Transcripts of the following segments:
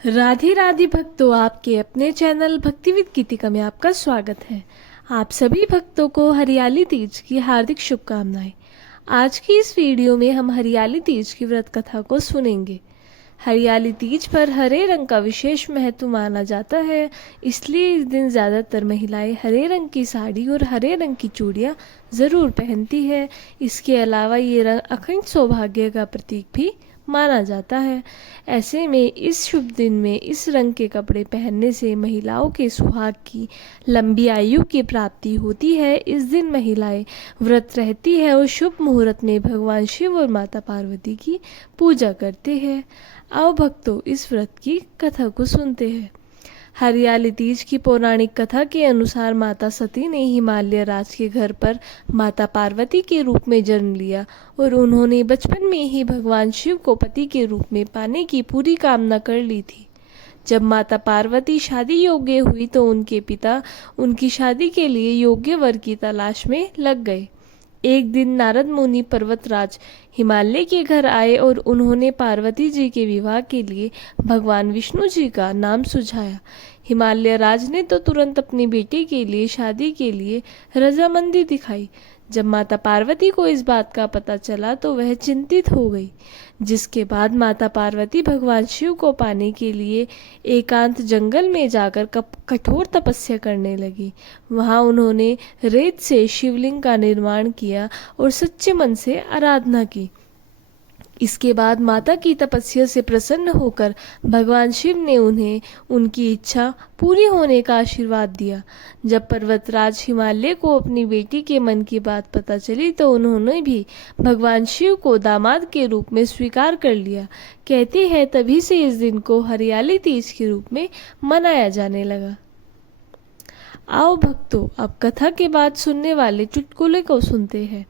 राधे राधे भक्तों, आपके अपने चैनल भक्ति विद गीतिका में आपका स्वागत है। आप सभी भक्तों को हरियाली तीज की हार्दिक शुभकामनाएं। आज की इस वीडियो में हम हरियाली तीज की व्रत कथा को सुनेंगे। हरियाली तीज पर हरे रंग का विशेष महत्व माना जाता है, इसलिए इस दिन ज़्यादातर महिलाएं हरे रंग की साड़ी और हरे रंग की चूड़ियाँ ज़रूर पहनती है। इसके अलावा ये रंग अखंड सौभाग्य का प्रतीक भी माना जाता है। ऐसे में इस शुभ दिन में इस रंग के कपड़े पहनने से महिलाओं के सुहाग की लंबी आयु की प्राप्ति होती है। इस दिन महिलाएं व्रत रहती है और शुभ मुहूर्त में भगवान शिव और माता पार्वती की पूजा करते हैं। आओ भक्तों, इस व्रत की कथा को सुनते हैं। हरियाली तीज की पौराणिक कथा के अनुसार माता सती ने हिमालय राज के घर पर माता पार्वती के रूप में जन्म लिया और उन्होंने बचपन में ही भगवान शिव को पति के रूप में पाने की पूरी कामना कर ली थी। जब माता पार्वती शादी योग्य हुई तो उनके पिता उनकी शादी के लिए योग्य वर की तलाश में लग गए। एक दिन नारद मुनि पर्वतराज हिमालय के घर आए और उन्होंने पार्वती जी के विवाह के लिए भगवान विष्णु जी का नाम सुझाया। हिमालय राज ने तो तुरंत अपनी बेटी के लिए शादी के लिए रजामंदी दिखाई। जब माता पार्वती को इस बात का पता चला तो वह चिंतित हो गई, जिसके बाद माता पार्वती भगवान शिव को पाने के लिए एकांत जंगल में जाकर कठोर तपस्या करने लगी। वहां उन्होंने रेत से शिवलिंग का निर्माण किया और सच्चे मन से आराधना की। इसके बाद माता की तपस्या से प्रसन्न होकर भगवान शिव ने उन्हें उनकी इच्छा पूरी होने का आशीर्वाद दिया। जब पर्वतराज हिमालय को अपनी बेटी के मन की बात पता चली तो उन्होंने भी भगवान शिव को दामाद के रूप में स्वीकार कर लिया। कहते हैं तभी से इस दिन को हरियाली तीज के रूप में मनाया जाने लगा। आओ भक्तों, अब कथा के बाद सुनने वाले चुटकुले को सुनते हैं।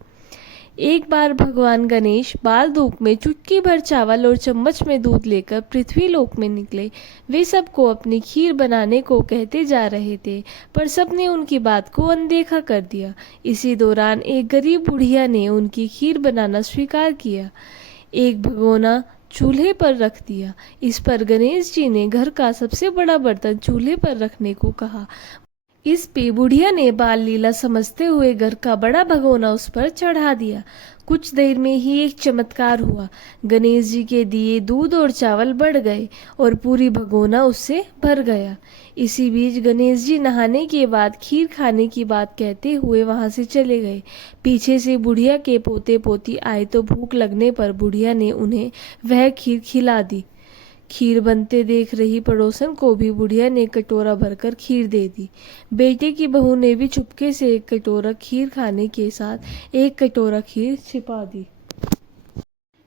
एक बार भगवान गणेश बाल धूप में चुटकी भर चावल और चम्मच में दूध लेकर पृथ्वी लोक में निकले। वे सबको अपनी खीर बनाने को कहते जा रहे थे, पर सबने उनकी बात को अनदेखा कर दिया। इसी दौरान एक गरीब बुढ़िया ने उनकी खीर बनाना स्वीकार किया। एक भगोना चूल्हे पर रख दिया। इस पर गणेश जी ने घर का सबसे बड़ा बर्तन चूल्हे पर रखने को कहा। इस पे बुढ़िया ने बाल लीला समझते हुए घर का बड़ा भगोना उस पर चढ़ा दिया। कुछ देर में ही एक चमत्कार हुआ। गणेश जी के दिए दूध और चावल बढ़ गए और पूरी भगोना उससे भर गया। इसी बीच गणेश जी नहाने के बाद खीर खाने की बात कहते हुए वहां से चले गए। पीछे से बुढ़िया के पोते पोती आए तो भूख लगने पर बुढ़िया ने उन्हें वह खीर खिला दी। खीर बनते देख रही पड़ोसन को भी बुढ़िया ने कटोरा भरकर खीर दे दी। बेटे की बहू ने भी चुपके से एक कटोरा खीर खाने के साथ एक कटोरा खीर छिपा दी।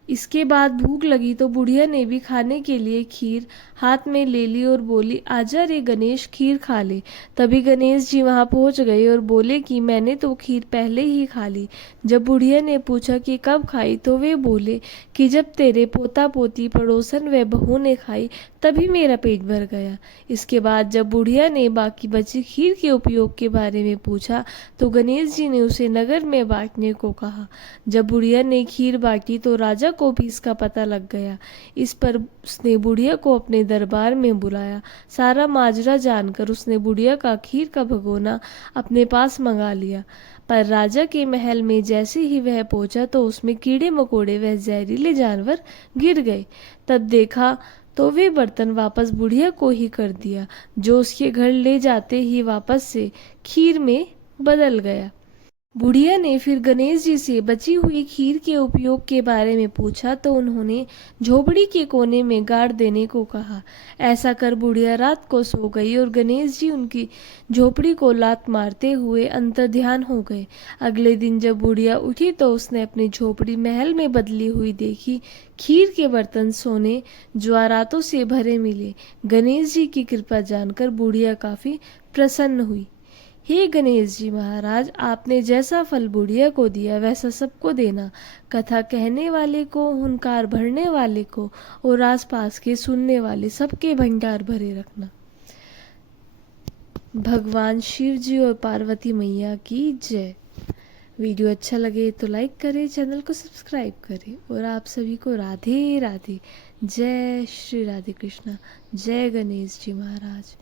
इसके बाद भूख लगी तो बुढ़िया ने भी खाने के लिए खीर हाथ में ले ली और बोली, आजा रे गणेश, खीर खा ले। तभी गणेश जी वहां पहुंच गए और बोले कि मैंने तो खीर पहले ही खा ली। जब बुढ़िया ने पूछा कि कब खाई तो वे बोले कि जब तेरे पोता पोती पड़ोसन व बहू ने खाई तभी मेरा पेट भर गया। इसके बाद जब बुढ़िया ने बाकी बची खीर के उपयोग के बारे में पूछा तो गणेश जी ने उसे नगर में बांटने को कहा। जब बुढ़िया ने खीर बांटी तो राजा को भी इसका पता लग गया। इस पर उसने बुढ़िया को अपने दरबार में बुलाया। सारा माजरा जानकर उसने बुढ़िया का खीर का भगोना अपने पास मंगा लिया। पर राजा के महल में जैसे ही वह पहुंचा तो उसमें कीड़े मकोड़े व जहरीले जानवर गिर गए। तब देखा तो वे बर्तन वापस बुढ़िया को ही कर दिया, जो उसके घर ले जाते ही वापस से खीर में बदल गया। बुढ़िया ने फिर गणेश जी से बची हुई खीर के उपयोग के बारे में पूछा तो उन्होंने झोपड़ी के कोने में गाड़ देने को कहा। ऐसा कर बुढ़िया रात को सो गई और गणेश जी उनकी झोपड़ी को लात मारते हुए अंतर्ध्यान हो गए। अगले दिन जब बुढ़िया उठी तो उसने अपनी झोपड़ी महल में बदली हुई देखी। खीर के बर्तन सोने ज्वारातों से भरे मिले। गणेश जी की कृपा जानकर बुढ़िया काफी प्रसन्न हुई। हे गणेश जी महाराज, आपने जैसा फल बुढ़िया को दिया वैसा सबको देना। कथा कहने वाले को, हुंकार भरने वाले को और आसपास के सुनने वाले सबके भंडार भरे रखना। भगवान शिव जी और पार्वती मैया की जय। वीडियो अच्छा लगे तो लाइक करें, चैनल को सब्सक्राइब करें और आप सभी को राधे राधे। जय श्री राधे कृष्णा। जय गणेश जी महाराज।